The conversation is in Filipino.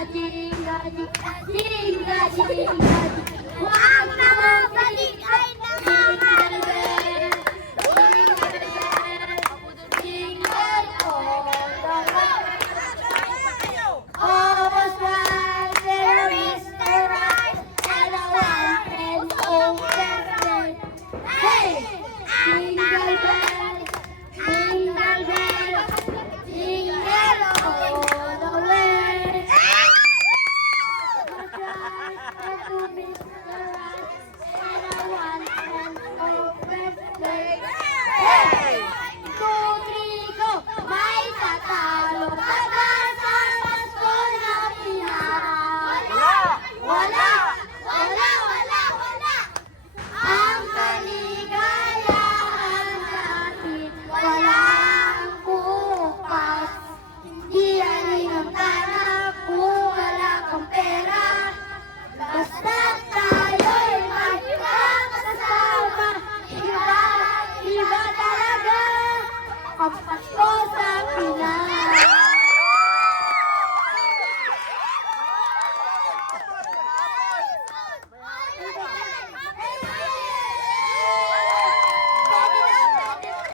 Ang namabalik ay nangangalwel. Jingle all the way. Always right there is the right and the one and over there. Hey! Jingle bells, jingle bells, jingle all the way. Hey! 2, 3, go! May tatalo ka ba sa Pasko na pinahal? Wala! Ang kaligayahan natin walang bukas. Hindi alingang tanap kung wala kang pera. Basta tayo'y magkakasama, iba talaga ang Pasko